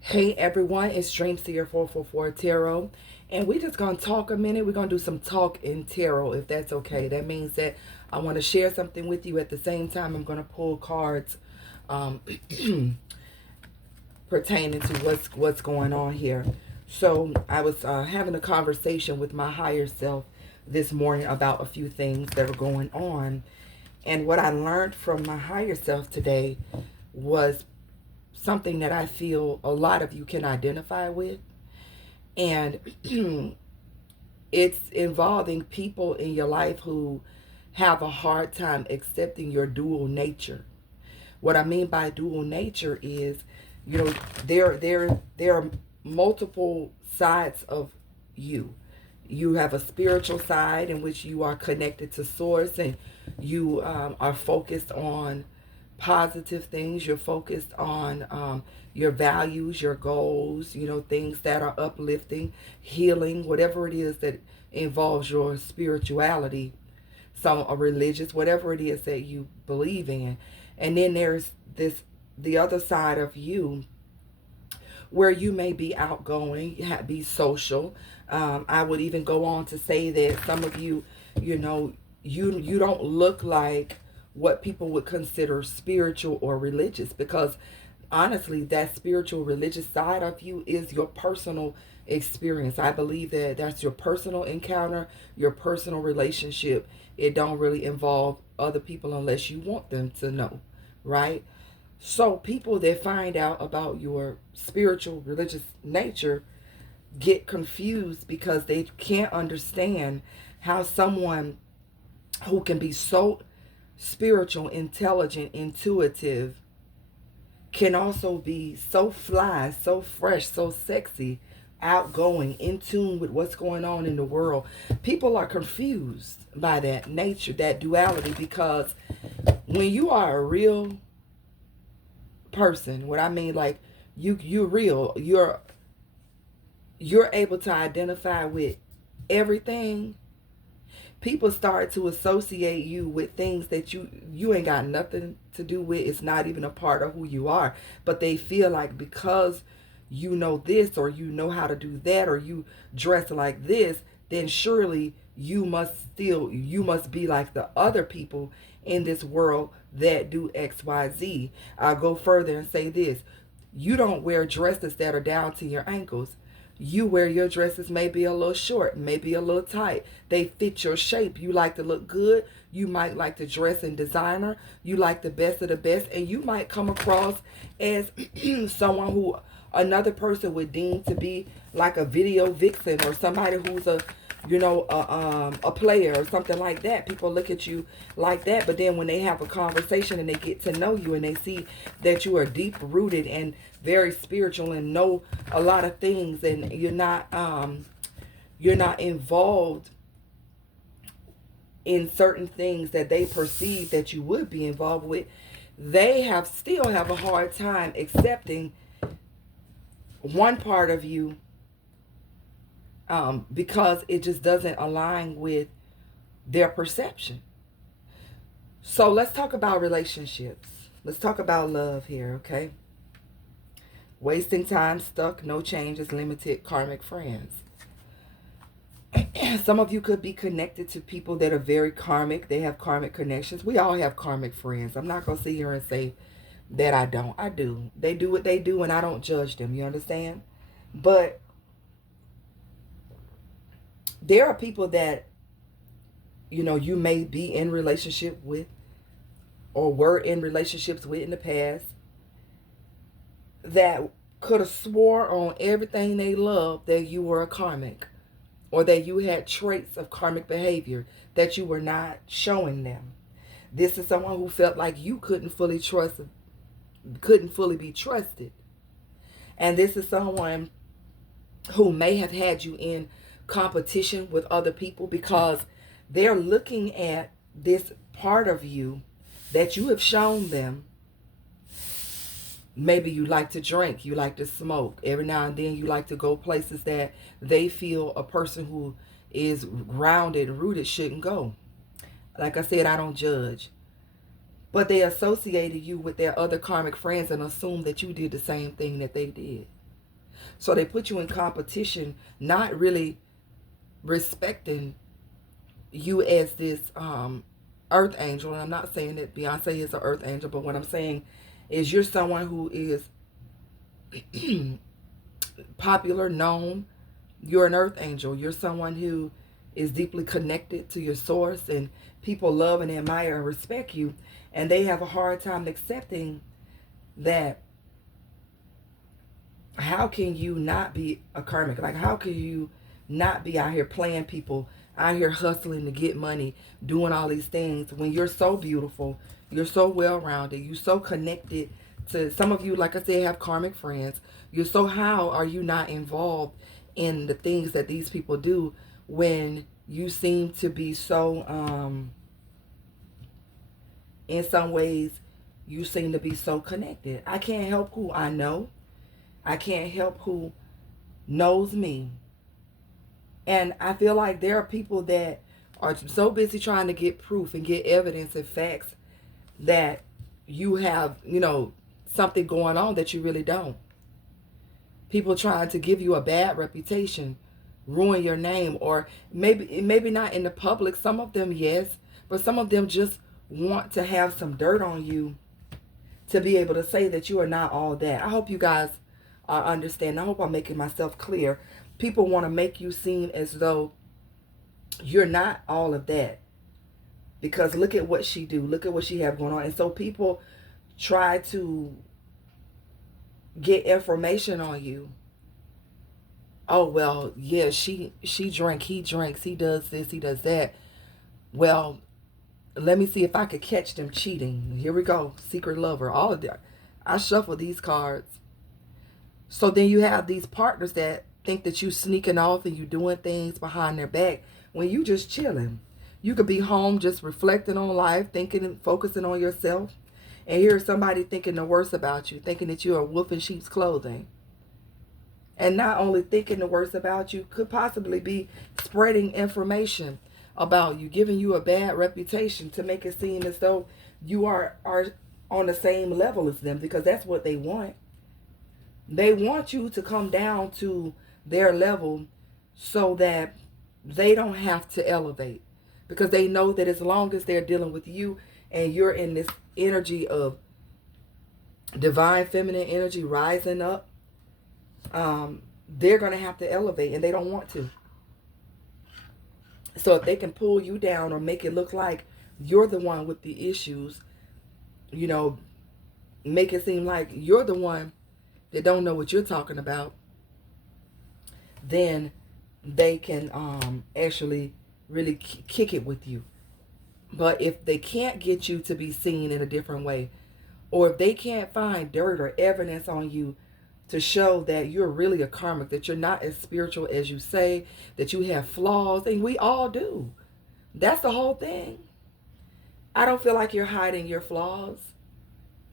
Hey everyone, it's Dreams here 444 Tarot. And we just gonna talk a minute. We're gonna do some talk in tarot if that's okay. That means that I want to share something with you. At the same time, I'm gonna pull cards um, pertaining to what's going on here. So I was having a conversation with my higher self this morning about a few things that are going on. And what I learned from my higher self today was something that I feel a lot of you can identify with. And it's involving people in your life who have a hard time accepting your dual nature. What I mean by dual nature is, you know, there are multiple sides of you. You have a spiritual side in which you are connected to source, and you are focused on positive things. You're focused on your values, your goals, things that are uplifting, healing, whatever it is that involves your spirituality, some a religious, whatever it is that you believe in. And then there's the other side of you where you may be outgoing, be social. I would even go on to say that some of you, you don't look like what people would consider spiritual or religious, because honestly, that spiritual religious side of you is your personal experience. I believe that that's your personal encounter, your personal relationship. It don't really involve other people unless you want them to know, right? So people that find out about your spiritual religious nature get confused because they can't understand how someone who can be so spiritual, intelligent, intuitive can also be so fly, so fresh, so sexy, outgoing, in tune with what's going on in the world. People are confused by that nature, that duality, because when you are a real person, what I mean, like you're real, you're able to identify with everything. People start to associate you with things that you ain't got nothing to do with. It's not even a part of who you are, but they feel like because you know this, or you know how to do that, or you dress like this, then surely you must be like the other people in this world that do XYZ. I'll go further and say this: you don't wear dresses that are down to your ankles. You wear your dresses maybe a little short, maybe a little tight. They fit your shape. You like to look good. You might like to dress in designer. You like the best of the best. And you might come across as someone who another person would deem to be like a video vixen, or somebody who's a player or something like that. People look at you like that, but then when they have a conversation and they get to know you and they see that you are deep rooted and very spiritual and know a lot of things, and you're not involved in certain things that they perceive that you would be involved with, they still have a hard time accepting one part of you, because it just doesn't align with their perception. So let's talk about relationships. Let's talk about love here, okay? Wasting time, stuck, no changes, limited, karmic friends. Some of you could be connected to people that are very karmic. They have karmic connections. We all have karmic friends. I'm not going to sit here and say that I don't. I do. They do what they do, and I don't judge them. You understand? But there are people that, you may be in relationship with, or were in relationships with in the past, that could have swore on everything they loved that you were a karmic, or that you had traits of karmic behavior that you were not showing them. This is someone who felt like you couldn't fully be trusted. And this is someone who may have had you in competition with other people, because they're looking at this part of you that you have shown them. Maybe you like to drink, you like to smoke. Every now and then you like to go places that they feel a person who is grounded, rooted shouldn't go. Like I said, I don't judge. But they associated you with their other karmic friends and assumed that you did the same thing that they did. So they put you in competition, not really respecting you as this earth angel. And I'm not saying that Beyonce is an earth angel, but what I'm saying is you're someone who is popular, known. You're an earth angel. You're someone who is deeply connected to your source, and people love and admire and respect you, and they have a hard time accepting that. How can you not be a karmic? Like, how can you not be out here playing people, out here hustling to get money, doing all these things when you're so beautiful, you're so well-rounded, you're so connected to, some of you, like I said, have karmic friends. You're so, how are you not involved in the things that these people do when you seem to be so, in some ways, you seem to be so connected. I can't help who I know. I can't help who knows me. And I feel like there are people that are so busy trying to get proof and get evidence and facts that you have, something going on that you really don't. People trying to give you a bad reputation, ruin your name, or maybe not in the public. Some of them, yes, but some of them just want to have some dirt on you to be able to say that you are not all that. I hope you guys understand. I hope I'm making myself clear. People want to make you seem as though you're not all of that, because look at what she do, look at what she have going on. And so people try to get information on you. Oh, well, yeah, she drank, he drinks, he does this, he does that. Well, let me see if I could catch them cheating. Here we go, secret lover, all of that. I shuffle these cards. So then you have these partners that think that you sneaking off and you doing things behind their back when you just chilling. You could be home just reflecting on life, thinking and focusing on yourself. And here's somebody thinking the worst about you, thinking that you're a wolf in sheep's clothing. And not only thinking the worst about you, could possibly be spreading information about you, giving you a bad reputation to make it seem as though you are on the same level as them, because that's what they want. They want you to come down to their level so that they don't have to elevate, because they know that as long as they're dealing with you and you're in this energy of divine feminine energy rising up, they're going to have to elevate, and they don't want to. So if they can pull you down or make it look like you're the one with the issues, make it seem like you're the one that don't know what you're talking about, then they can actually really kick it with you. But if they can't get you to be seen in a different way, or if they can't find dirt or evidence on you to show that you're really a karmic, that you're not as spiritual as you say, that you have flaws, and we all do. That's the whole thing. I don't feel like you're hiding your flaws.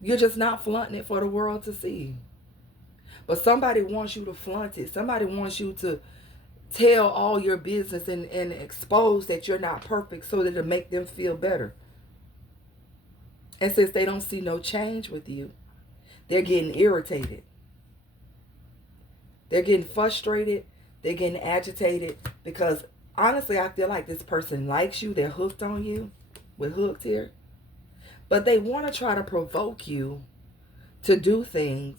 You're just not flaunting it for the world to see. But somebody wants you to flaunt it. Somebody wants you to tell all your business and expose that you're not perfect so that it'll make them feel better. And since they don't see no change with you, they're getting irritated. They're getting frustrated. They're getting agitated because honestly, I feel like this person likes you. They're hooked on you. We're hooked here. But they want to try to provoke you to do things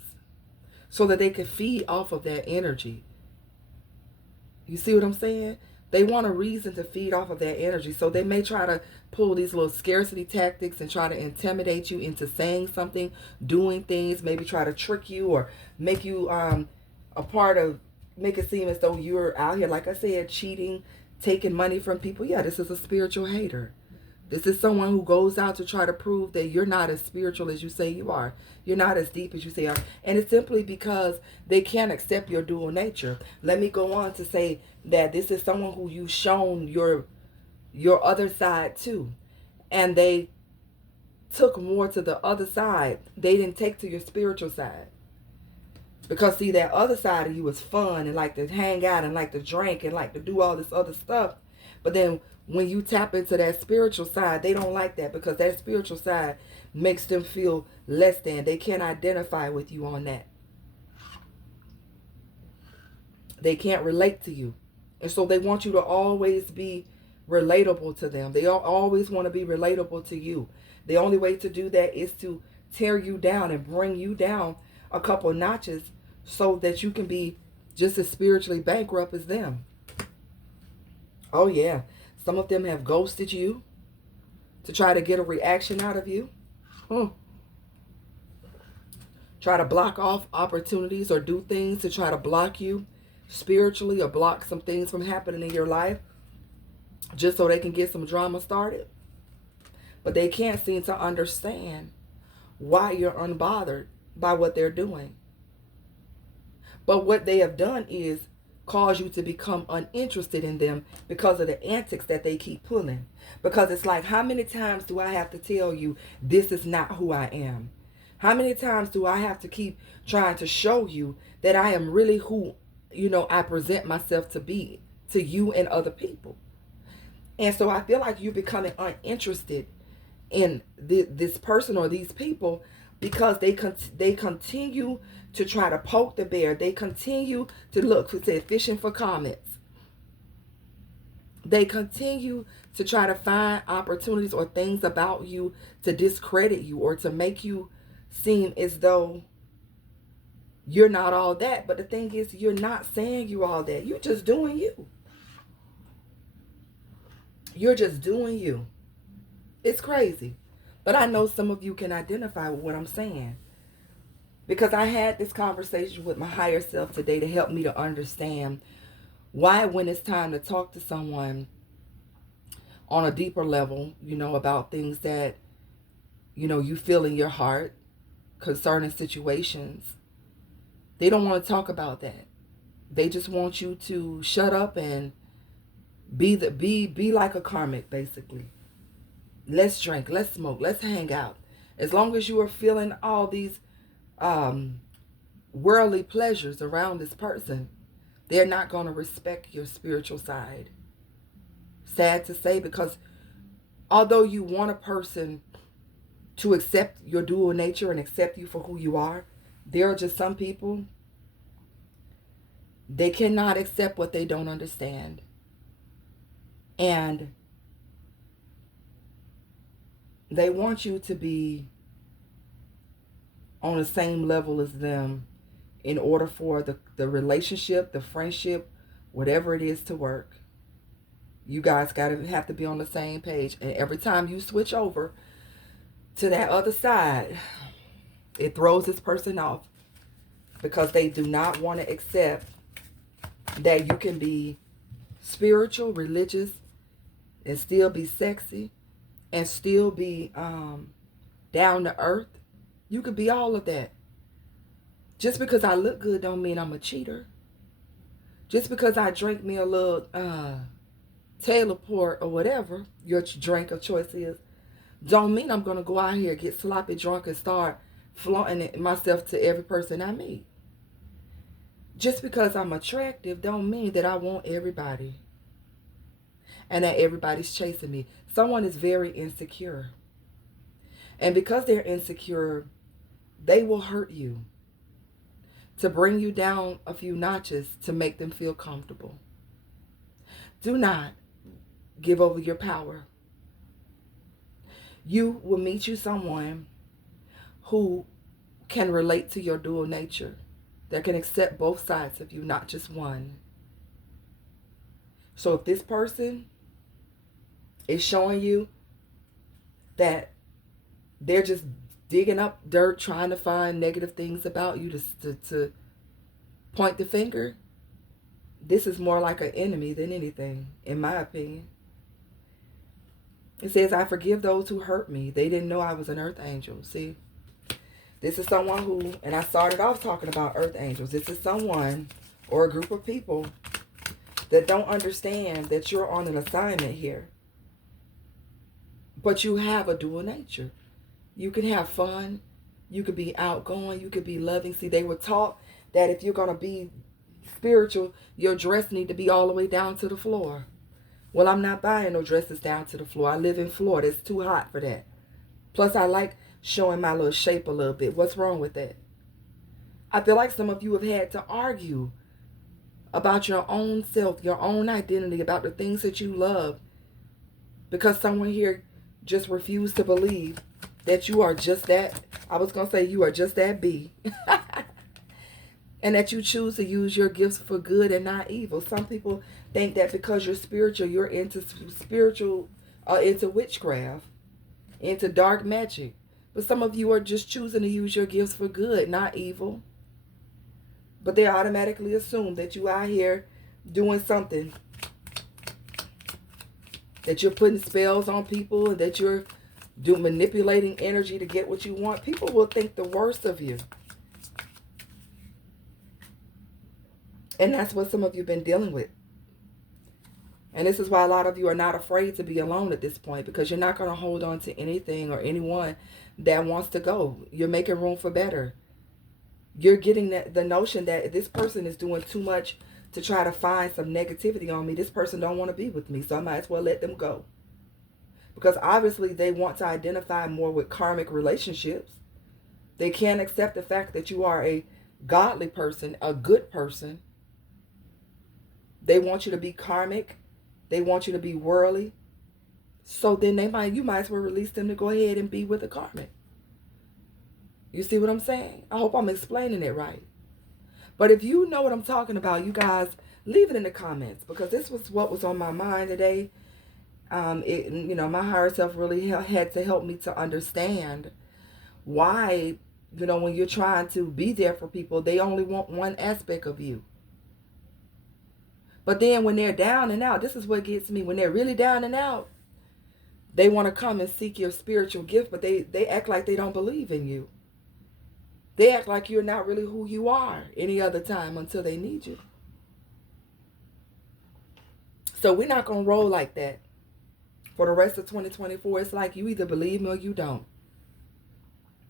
so that they can feed off of that energy. You see what I'm saying? They want a reason to feed off of that energy. So they may try to pull these little scarcity tactics and try to intimidate you into saying something, doing things, maybe try to trick you or make you make it seem as though you're out here, like I said, cheating, taking money from people. Yeah, this is a spiritual hater. This is someone who goes out to try to prove that you're not as spiritual as you say you are. You're not as deep as you say you are. And it's simply because they can't accept your dual nature. Let me go on to say that this is someone who you've shown your other side to. And they took more to the other side. They didn't take to your spiritual side. Because see, that other side of you is fun and like to hang out and like to drink and like to do all this other stuff. But then when you tap into that spiritual side, they don't like that, because that spiritual side makes them feel less than. They can't identify with you on that. They can't relate to you. And so they want you to always be relatable to them. They always want to be relatable to you. The only way to do that is to tear you down and bring you down a couple notches so that you can be just as spiritually bankrupt as them. Oh, yeah. Some of them have ghosted you to try to get a reaction out of you. Try to block off opportunities or do things to try to block you spiritually or block some things from happening in your life just so they can get some drama started. But they can't seem to understand why you're unbothered by what they're doing. But what they have done is cause you to become uninterested in them because of the antics that they keep pulling. Because it's like, how many times do I have to tell you this is not who I am? How many times do I have to keep trying to show you that I am really who, I present myself to be to you and other people? And so I feel like you're becoming uninterested in this person or these people because they continue to try to poke the bear. They continue to look for fishing for comments. They continue to try to find opportunities or things about you to discredit you or to make you seem as though you're not all that. But the thing is, you're not saying you're all that. You're just doing you. You're just doing you. It's crazy. But I know some of you can identify with what I'm saying. Because I had this conversation with my higher self today to help me to understand why when it's time to talk to someone on a deeper level, about things that, you feel in your heart concerning situations, they don't want to talk about that. They just want you to shut up and be like a karmic, basically. Let's drink, let's smoke, let's hang out. As long as you are feeling all these worldly pleasures around this person, they're not going to respect your spiritual side. Sad to say, because although you want a person to accept your dual nature and accept you for who you are, there are just some people, they cannot accept what they don't understand. And they want you to be on the same level as them in order for the relationship, the friendship, whatever it is to work. You guys have to be on the same page. And every time you switch over to that other side, it throws this person off because they do not want to accept that you can be spiritual, religious, and still be sexy and still be down to earth. You could be all of that. Just because I look good don't mean I'm a cheater. Just because I drink me a little Taylor port or whatever your drink of choice is, don't mean I'm going to go out here, get sloppy drunk and start flaunting myself to every person I meet. Just because I'm attractive don't mean that I want everybody and that everybody's chasing me. Someone is very insecure. And because they're insecure, they will hurt you to bring you down a few notches to make them feel comfortable. Do not give over your power. You will meet you someone who can relate to your dual nature, that can accept both sides of you, not just one. So if this person is showing you that they're just digging up dirt, trying to find negative things about you to point the finger, this is more like an enemy than anything, in my opinion. It says, I forgive those who hurt me. They didn't know I was an earth angel. See, this is someone who, and I started off talking about earth angels. This is someone or a group of people that don't understand that you're on an assignment here. But you have a dual nature. You can have fun. You could be outgoing. You could be loving. See, they were taught that if you're going to be spiritual, your dress need to be all the way down to the floor. Well, I'm not buying no dresses down to the floor. I live in Florida. It's too hot for that. Plus, I like showing my little shape a little bit. What's wrong with that? I feel like some of you have had to argue about your own self, your own identity, about the things that you love. Because someone here just refused to believe that you are just that. I was going to say you are just that B. And that you choose to use your gifts for good and not evil. Some people think that because you're spiritual, you're into spiritual, into witchcraft, into dark magic. But some of you are just choosing to use your gifts for good, not evil. But they automatically assume that you out here doing something, that you're putting spells on people, and that you're manipulating energy to get what you want. People will think the worst of you. And that's what some of you have been dealing with. And this is why a lot of you are not afraid to be alone at this point, because you're not going to hold on to anything or anyone that wants to go. You're making room for better. You're getting the notion that this person is doing too much to try to find some negativity on me. This person don't want to be with me, so I might as well let them go. Because obviously they want to identify more with karmic relationships. They can't accept the fact that you are a godly person, a good person. They want you to be karmic. They want you to be worldly. So then you might as well release them to go ahead and be with the karmic. You see what I'm saying? I hope I'm explaining it right. But if you know what I'm talking about, you guys, leave it in the comments, because this was what was on my mind today. My higher self really had to help me to understand why, when you're trying to be there for people, they only want one aspect of you. But then when they're down and out, this is what gets me. When they're really down and out, they want to come and seek your spiritual gift, but they act like they don't believe in you. They act like you're not really who you are any other time until they need you. So we're not going to roll like that for the rest of 2024. It's like you either believe me or you don't.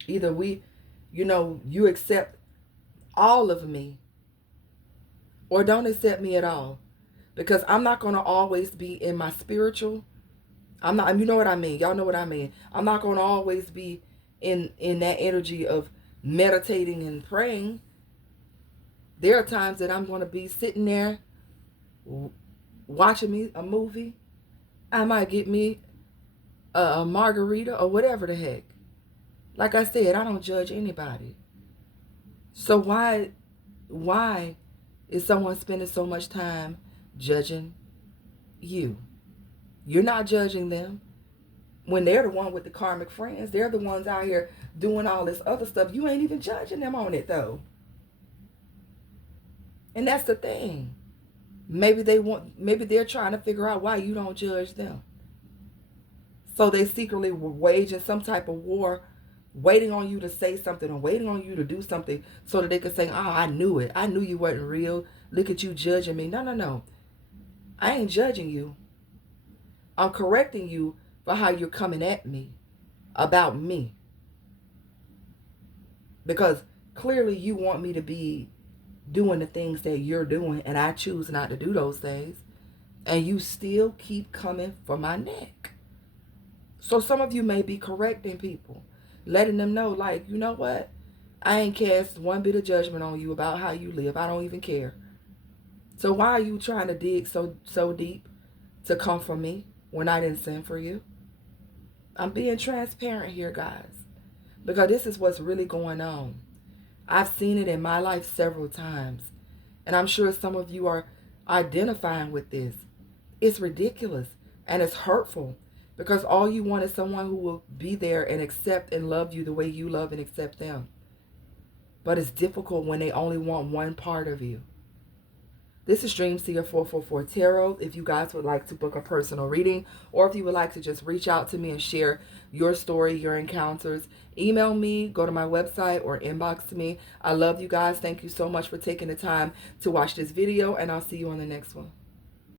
Either you accept all of me or don't accept me at all. Because I'm not going to always be in my spiritual. I'm not, you know what I mean? Y'all know what I mean. I'm not going to always be in that energy of meditating and praying. There are times that I'm going to be sitting there watching me a movie. I might get me a margarita or whatever the heck. Like I said, I don't judge anybody. So why is someone spending so much time judging you? You're not judging them. When they're the one with the karmic friends, they're the ones out here doing all this other stuff. You ain't even judging them on it though. And that's the thing. Maybe they're trying to figure out why you don't judge them. So they secretly were waging some type of war, waiting on you to say something or waiting on you to do something so that they could say, oh, I knew it. I knew you wasn't real. Look at you judging me. No. I ain't judging you. I'm correcting you for how you're coming at me about me. Because clearly you want me to be doing the things that you're doing, and I choose not to do those things. And you still keep coming for my neck. So some of you may be correcting people, letting them know, like, you know what? I ain't cast one bit of judgment on you about how you live. I don't even care. So why are you trying to dig so deep to come for me when I didn't send for you? I'm being transparent here, guys, because this is what's really going on. I've seen it in my life several times, and I'm sure some of you are identifying with this. It's ridiculous and it's hurtful, because all you want is someone who will be there and accept and love you the way you love and accept them. But it's difficult when they only want one part of you. This is Dreamseer 444 Tarot. If you guys would like to book a personal reading, or if you would like to just reach out to me and share your story, your encounters, email me, go to my website, or inbox me. I love you guys. Thank you so much for taking the time to watch this video, and I'll see you on the next one.